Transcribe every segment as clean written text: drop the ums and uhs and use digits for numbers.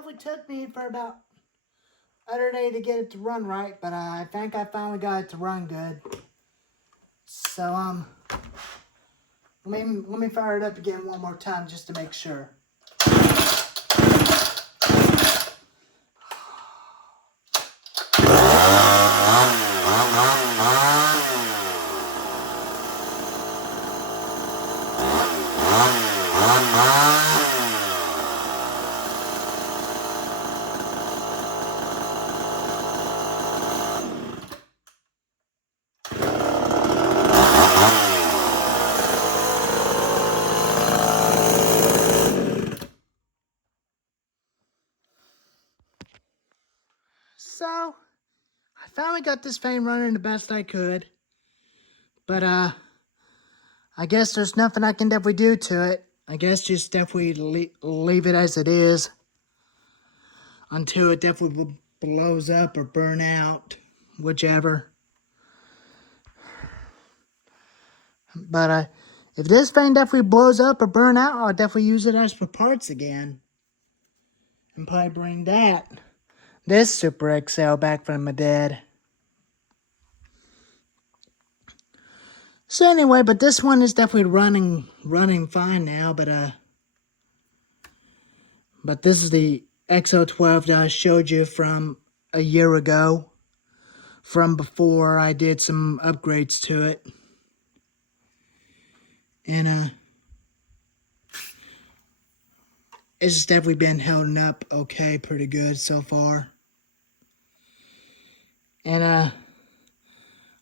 definitely took me for about other day to get it to run right, but I think I finally got it to run good. So let me fire it up again one more time just to make sure. So, I finally got this fan running the best I could. But, I guess there's nothing I can definitely do to it. I guess just definitely leave it as it is until it definitely blows up or burn out, whichever. But, if this fan definitely blows up or burn out, I'll definitely use it as for parts again. And probably bring this Super XL back from my dad. So anyway, but this one is definitely running fine now, but this is the XL12 that I showed you from a year ago, from before I did some upgrades to it. And it's definitely been holding up okay, pretty good so far. And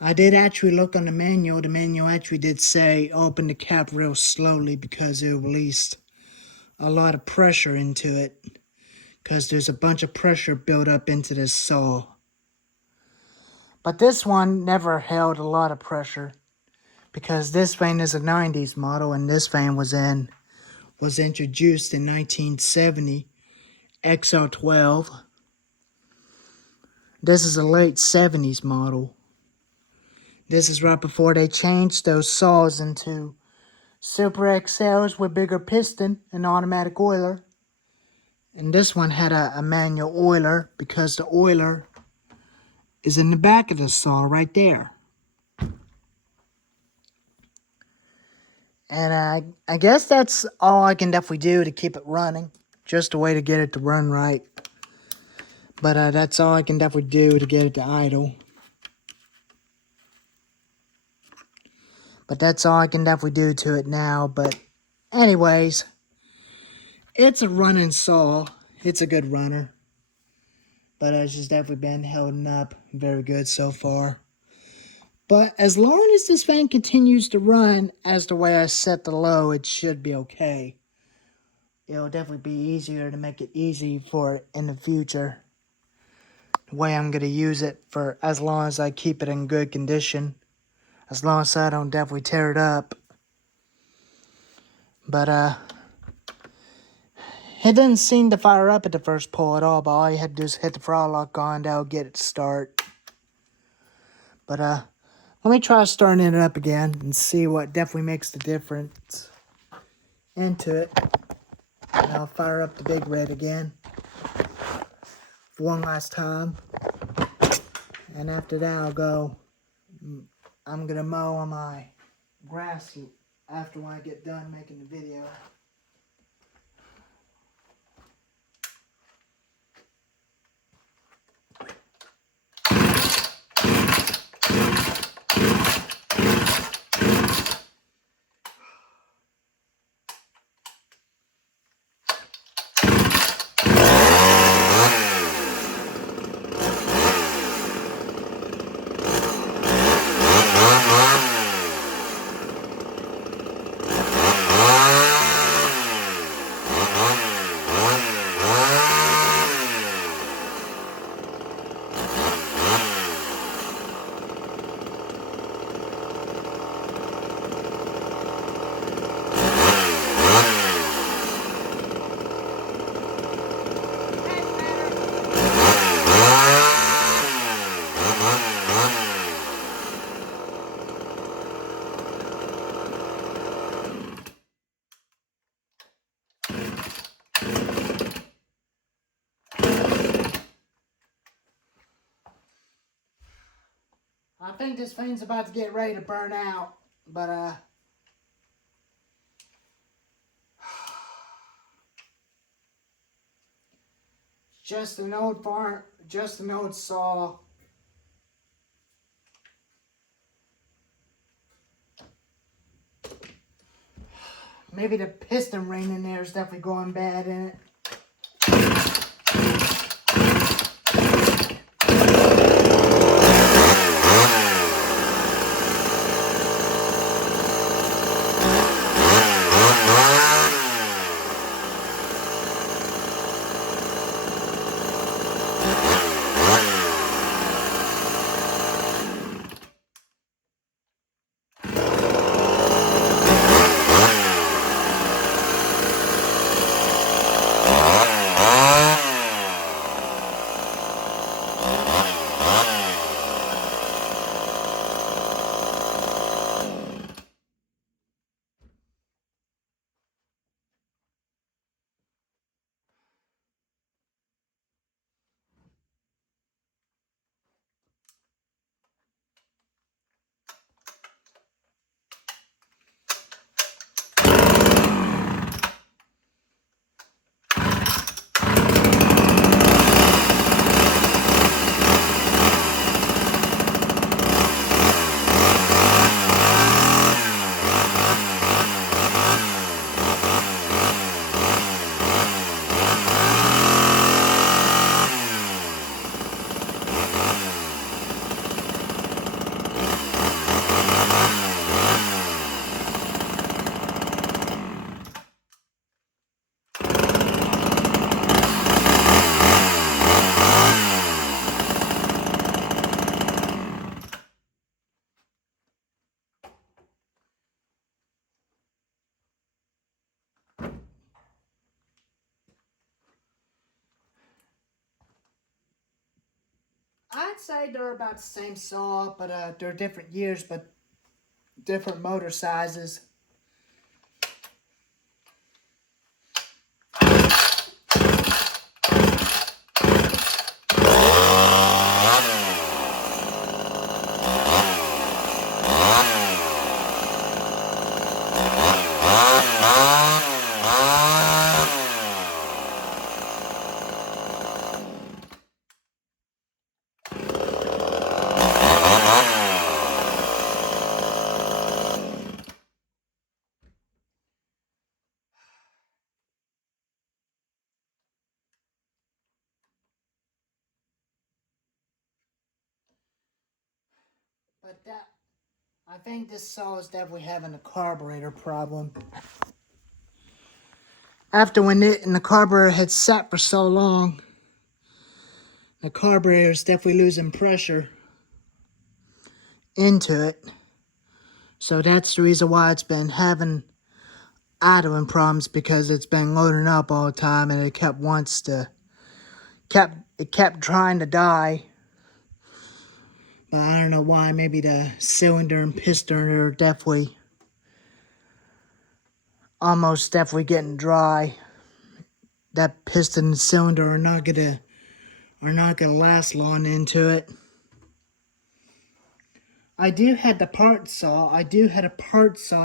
I did actually look on the manual. The manual actually did say open the cap real slowly because it released a lot of pressure into it. Because there's a bunch of pressure built up into this saw. But this one never held a lot of pressure. Because this fan is a 90s model and this fan was introduced in 1970. XL12. This is a late 70s model. This is right before they changed those saws into Super XLs with bigger piston and automatic oiler. And this one had a manual oiler because the oiler is in the back of the saw right there. And I guess that's all I can definitely do to keep it running. Just a way to get it to run right. But that's all I can definitely do to get it to idle. But that's all I can definitely do to it now. But anyways, it's a running saw. It's a good runner. But it's just definitely been holding up very good so far. But as long as this fan continues to run as the way I set the low, it should be okay. It'll definitely be easier to make it easy for it in the future. The way I'm going to use it for as long as I keep it in good condition. As long as I don't definitely tear it up. But, it didn't seem to fire up at the first pull at all, but all you had to do is hit the throttle lock on, that'll get it to start. But, let me try starting it up again and see what definitely makes the difference into it. And I'll fire up the big red again for one last time. And after that, I'm going to mow on my grass after when I get done making the video. think this thing's about to get ready to burn out, but just an old saw. Maybe the piston ring in there is definitely going bad in it. I'd say they're about the same saw, but they're different years, but different motor sizes. But I think this saw is definitely having a carburetor problem. After when the carburetor had sat for so long, the carburetor is definitely losing pressure into it. So that's the reason why it's been having idling problems, because it's been loading up all the time and it kept trying to die. But I don't know why. Maybe the cylinder and piston are almost definitely getting dry. That piston and cylinder are not gonna last long into it. I do have a part saw that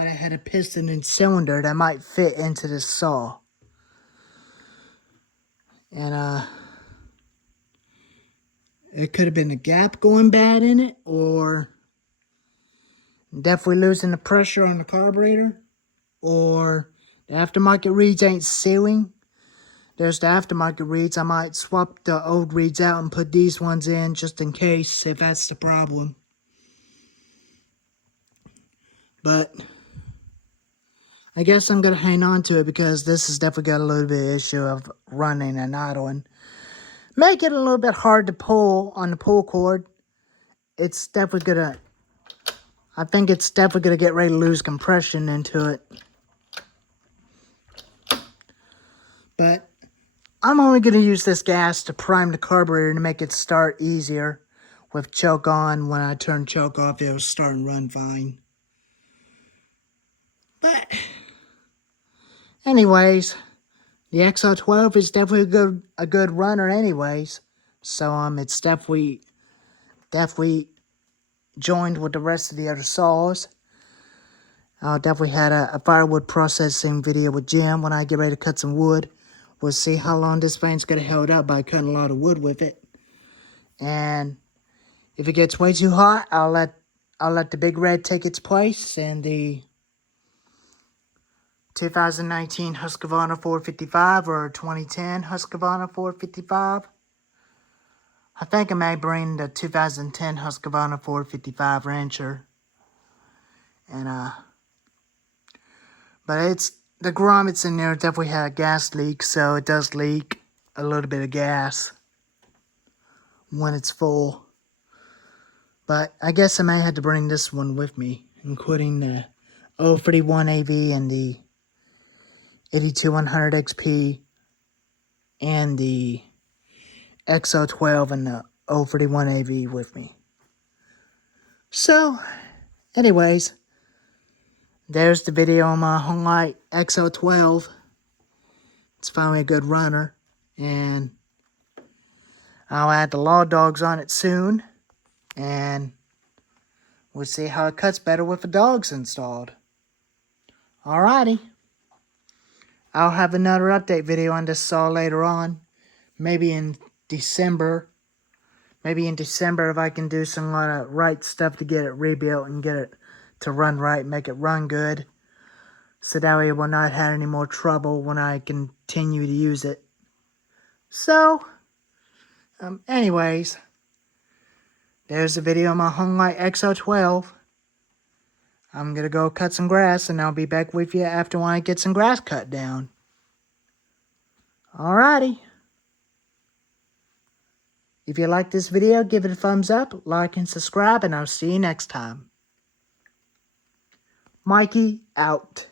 had a piston and cylinder that might fit into this saw. And it could have been a gap going bad in it, or definitely losing the pressure on the carburetor, or the aftermarket reeds ain't sealing. There's the aftermarket reeds. I might swap the old reeds out and put these ones in just in case, if that's the problem. But I guess I'm going to hang on to it because this has definitely got a little bit of issue of running and idling. Make it a little bit hard to pull on the pull cord. It's definitely going to, I think it's definitely going to get ready to lose compression into it. But I'm only going to use this gas to prime the carburetor to make it start easier. With choke on, when I turn choke off, it'll start and run fine. But anyways, the XO12 is definitely a good runner anyways. So it's definitely joined with the rest of the other saws. I'll definitely had a firewood processing video with Jim when I get ready to cut some wood. We'll see how long this thing's gonna hold up by cutting a lot of wood with it. And if it gets way too hot, I'll let the Big Red take its place and the 2019 Husqvarna 455 or 2010 Husqvarna 455. I think I may bring the 2010 Husqvarna 455 Rancher. And but the grommets in there definitely had a gas leak, so it does leak a little bit of gas when it's full. But I guess I may have to bring this one with me, including the 031 AV and the 82100 XP and the XO12 and the 031 AV with me. So, anyways, there's the video on my homelite XO12. It's finally a good runner, and I'll add the law dogs on it soon, and we'll see how it cuts better with the dogs installed. Alrighty. I'll have another update video on this saw later on. Maybe in December. Maybe in December if I can do some lot of right stuff to get it rebuilt and get it to run right, make it run good. So that way it will not have any more trouble when I continue to use it. So, anyways, there's the video of my homelite XO12. I'm going to go cut some grass, and I'll be back with you after when I get some grass cut down. Alrighty. If you like this video, give it a thumbs up, like, and subscribe, and I'll see you next time. Mikey, out.